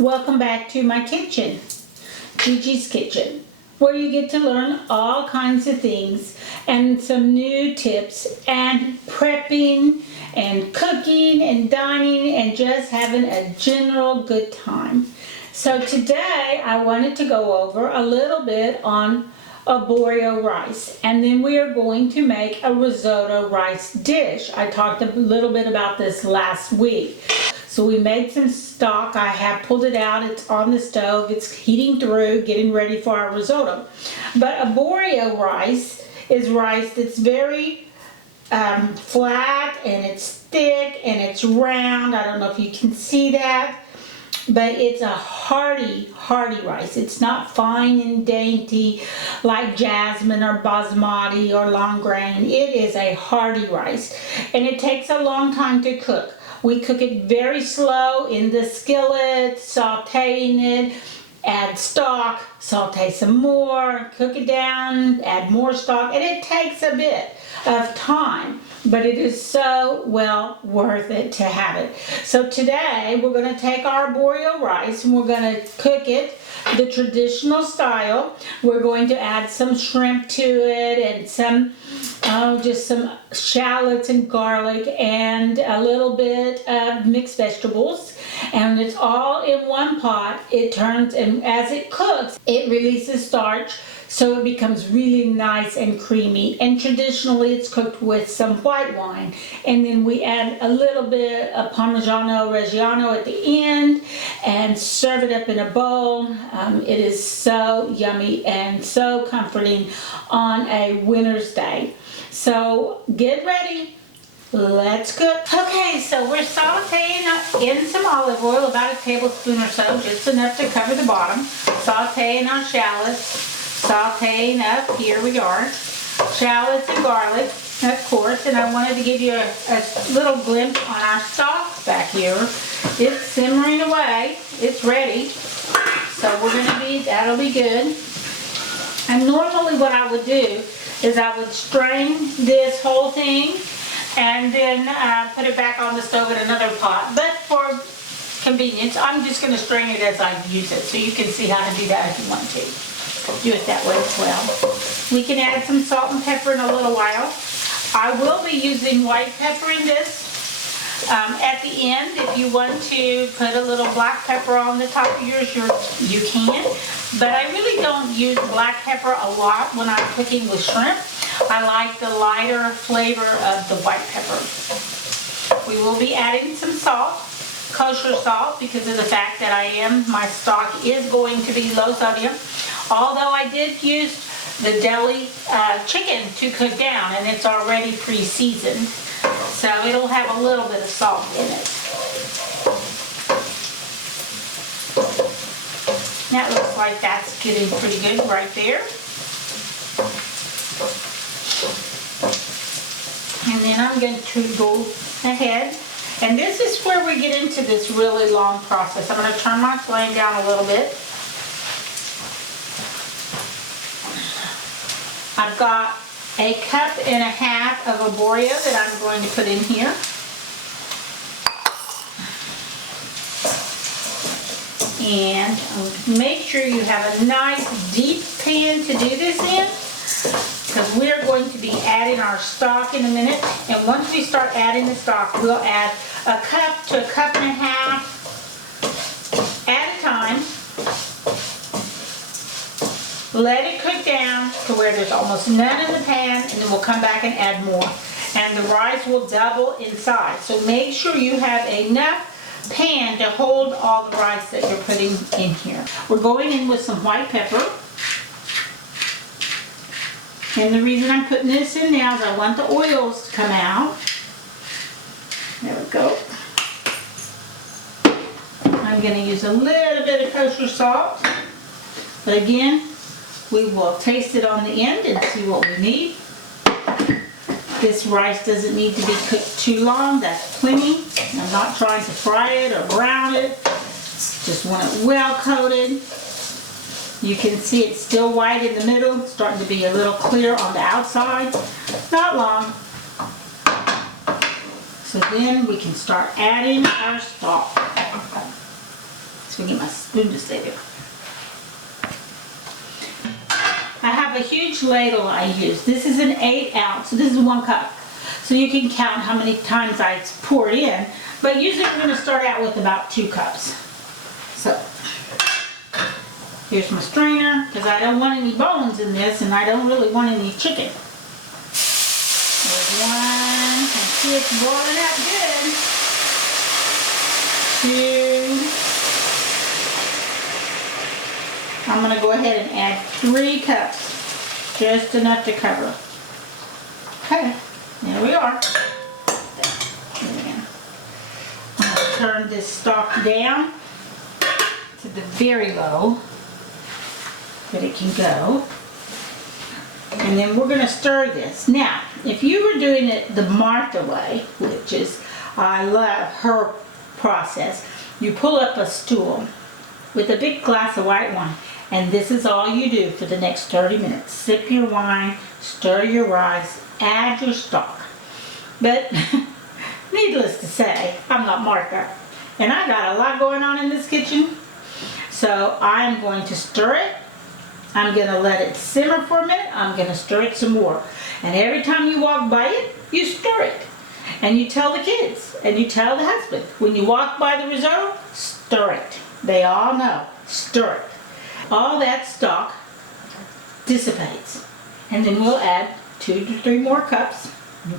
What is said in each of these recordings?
Welcome back to my kitchen, Gigi's Kitchen, where you get to learn all kinds of things and some new tips and prepping and cooking and dining and just having a general good time. So today I wanted to go over a little bit on arborio rice, and then we are going to make a risotto rice dish. I talked a little bit about this last week. So we made some stock. I have pulled it out. It's on the stove. It's heating through, getting ready for our risotto. But arborio rice is rice that's very flat, and it's thick, and it's round. I don't know if you can see that. But it's a hearty rice. It's not fine and dainty like jasmine or basmati or long grain. It is a hearty rice, and it takes a long time to cook. We cook it very slow in the skillet, sauteing it, add stock, saute some more, cook it down, add more stock, and it takes a bit of time, but it is so well worth it to have it. So today we're going to take our arborio rice and we're going to cook it the traditional style. We're going to add some shrimp to it and some just some shallots and garlic and a little bit of mixed vegetables, and it's all in one pot. It turns, and as it cooks it releases starch, so it becomes really nice and creamy. And traditionally it's cooked with some white wine, and then we add a little bit of Parmigiano Reggiano at the end and serve it up in a bowl. It is so yummy and so comforting on a winter's day. So get ready, let's cook. Okay, so we're sauteing in some olive oil, about a tablespoon or so, just enough to cover the bottom. Sauteing our shallots, sauteing up, here we are, shallots and garlic, of course. And I wanted to give you a little glimpse on our stock back here. It's simmering away, it's ready. So we're gonna be, that'll be good. And normally what I would do is I would strain this whole thing and then put it back on the stove in another pot. But for convenience, I'm just going to strain it as I use it, so you can see how to do that if you want to. Do it that way as well. We can add some salt and pepper in a little while. I will be using white pepper in this. At the end, if you want to put a little black pepper on the top of yours, you can. But I really don't use black pepper a lot when I'm cooking with shrimp. I like the lighter flavor of the white pepper. We will be adding some salt, kosher salt, because of the fact that my stock is going to be low sodium. Although I did use the deli chicken to cook down, and it's already pre-seasoned. So it'll have a little bit of salt in it. That looks like that's getting pretty good right there. And then I'm going to go ahead, and this is where we get into this really long process. I'm going to turn my flame down a little bit. I've got a cup and a half of arborio that I'm going to put in here. And make sure you have a nice deep pan to do this in, because we're going to be adding our stock in a minute. And once we start adding the stock, we'll add a cup to a cup and a half at a time. Let it cook down to where there's almost none in the pan, and then we'll come back and add more. And the rice will double in size. So make sure you have enough pan to hold all the rice that you're putting in here. We're going in with some white pepper. And the reason I'm putting this in now is I want the oils to come out. There we go. I'm going to use a little bit of kosher salt. But again, we will taste it on the end and see what we need. This rice doesn't need to be cooked too long. That's plenty. I'm not trying to fry it or brown it. Just want it well coated. You can see it's still white in the middle, starting to be a little clear on the outside. Not long. So then we can start adding our stock. So get my spoon to stay there. I have a huge ladle I use. This is an 8 ounce, so this is 1 cup. So you can count how many times I pour it in, but usually we're going to start out with about 2 cups. So here's my strainer, because I don't want any bones in this, and I don't really want any chicken. There's 1, and see it's boiling up good. 2. I'm going to go ahead and add 3 cups, just enough to cover. Okay, there we are. I'm going to turn this stock down to the very low that it can go. And then we're going to stir this. Now, if you were doing it the Martha way, which is, I love her process, you pull up a stool with a big glass of white wine, and this is all you do for the next 30 minutes. Sip your wine, stir your rice, add your stock. But needless to say, I'm not Martha, and I got a lot going on in this kitchen. So I'm going to stir it. I'm going to let it simmer for a minute. I'm going to stir it some more. And every time you walk by it, you stir it. And you tell the kids, and you tell the husband, when you walk by the risotto, stir it. They all know, stir it. All that stock dissipates. And then we'll add 2 to 3 more cups,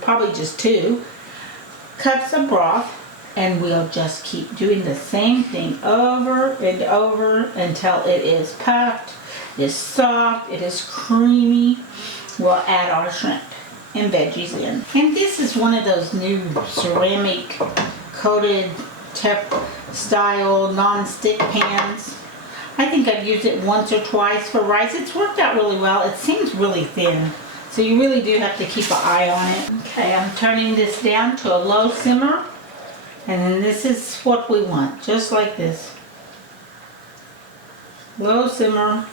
probably just 2 cups of broth. And we'll just keep doing the same thing over and over until it is puffed, it is soft, it is creamy. We'll add our shrimp and veggies in. And this is one of those new ceramic coated style non-stick pans. I think I've used it once or twice for rice. It's worked out really well. It seems really thin, so you really do have to keep an eye on it. Okay, I'm turning this down to a low simmer. And then this is what we want, just like this. Low simmer.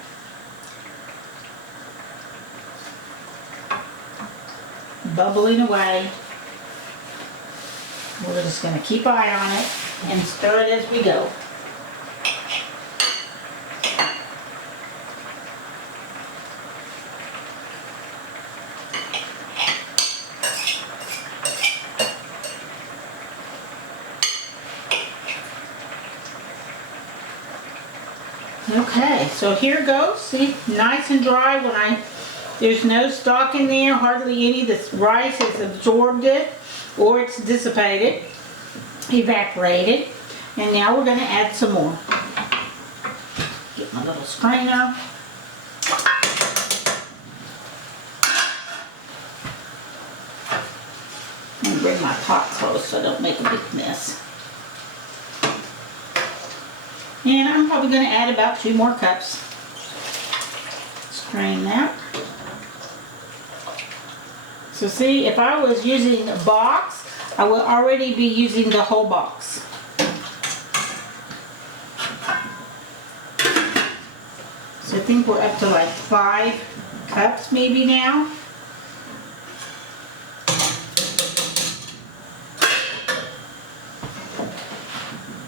Bubbling away. We're just going to keep an eye on it and stir it as we go. Okay, so here goes. See, nice and dry. There's no stock in there, hardly any. This rice has absorbed it, or it's dissipated, evaporated. And now we're going to add some more. Get my little strainer. And bring my pot close so I don't make a big mess. And I'm probably going to add about 2 more cups. Strain that. So see, if I was using a box, I would already be using the whole box. So I think we're up to like 5 cups maybe now.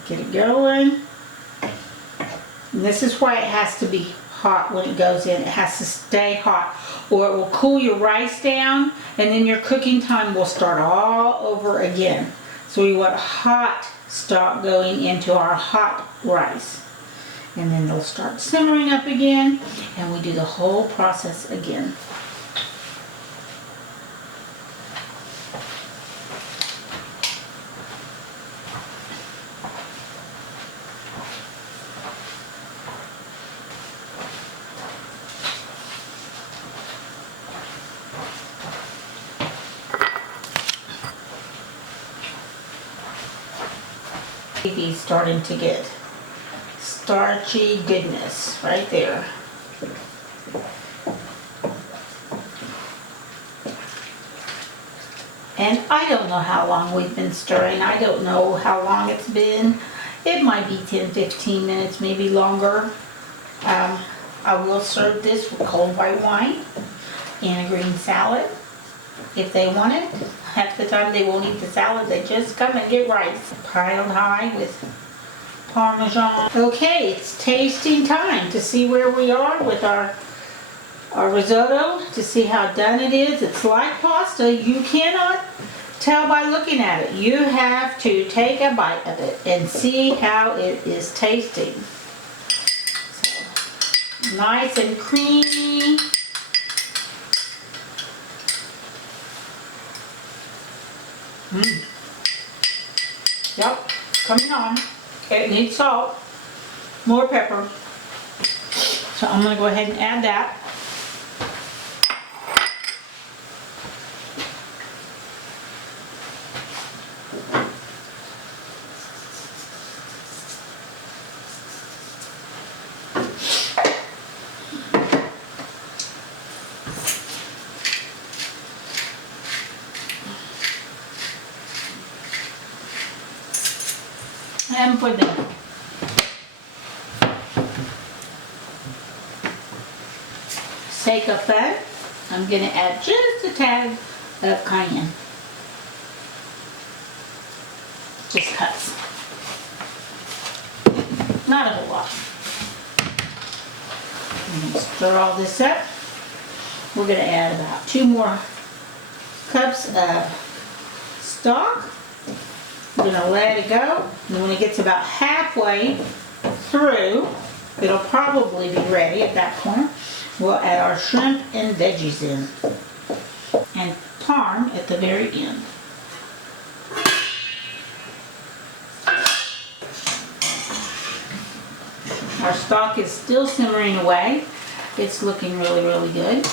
Get it going. And this is why it has to be hot when it goes in. It has to stay hot, or it will cool your rice down, and then your cooking time will start all over again. So we want hot stock going into our hot rice. And then they'll start simmering up again, and we do the whole process again. He's starting to get starchy goodness right there. And I don't know how long we've been stirring. I don't know how long it's been. It might be 10-15 minutes, maybe longer. I will serve this with cold white wine and a green salad if they want it. Half the time they won't eat the salad, they just come and get rice piled high with Parmesan. Okay, it's tasting time to see where we are with our risotto, to see how done it is. It's like pasta. You cannot tell by looking at it. You have to take a bite of it and see how it is tasting. So, nice and creamy. Yep, coming on. It needs salt, more pepper. So I'm going to go ahead and add that. And for the sake of fun, I'm going to add just a tad of cayenne. Just cuts. Not a whole lot. I'm going to stir all this up. We're going to add about 2 more cups of stock. We're going to let it go, and when it gets about halfway through, it'll probably be ready at that point. We'll add our shrimp and veggies in, and parm at the very end. Our stock is still simmering away. It's looking really, really good.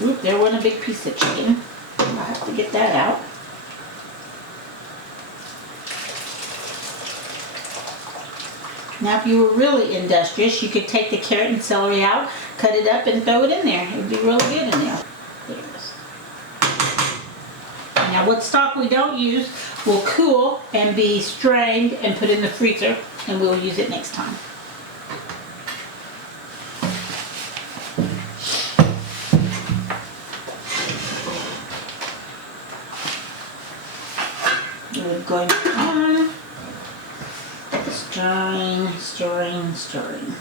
Oop, there went a big piece of chicken. I have to get that out. Now if you were really industrious, you could take the carrot and celery out, cut it up and throw it in there. It would be really good in there. There it is. Now what stock we don't use will cool and be strained and put in the freezer, and we'll use it next time. We're going on, stirring, stirring, stirring.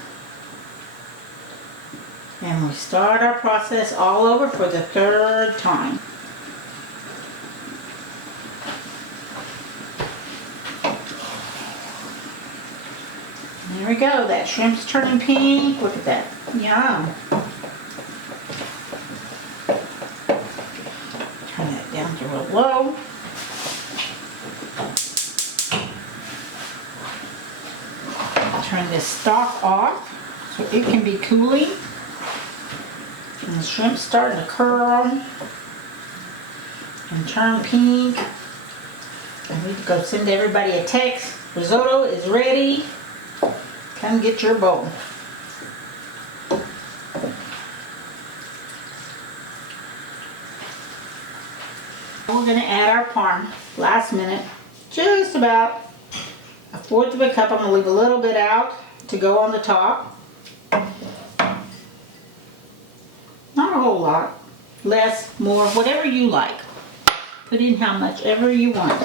And we start our process all over for the 3rd time. There we go, that shrimp's turning pink. Look at that, yum. Turn that down to real low. Turn this stock off so it can be cooling. And the shrimp's starting to curl and turn pink. And we go send everybody a text. Risotto is ready. Come get your bowl. We're going to add our parm last minute, just about 1/4 of a cup. I'm going to leave a little bit out to go on the top. Not a whole lot. Less, more, whatever you like. Put in how much ever you want.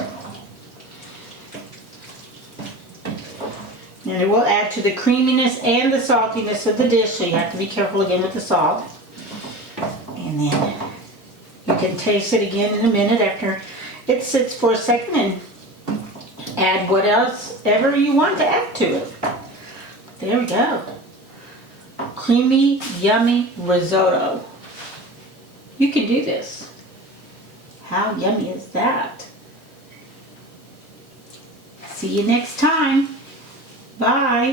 And it will add to the creaminess and the saltiness of the dish, so you have to be careful again with the salt. And then you can taste it again in a minute after it sits for a second, and add what else ever you want to add to it. There we go. Creamy, yummy risotto. You can do this. How yummy is that? See you next time. Bye.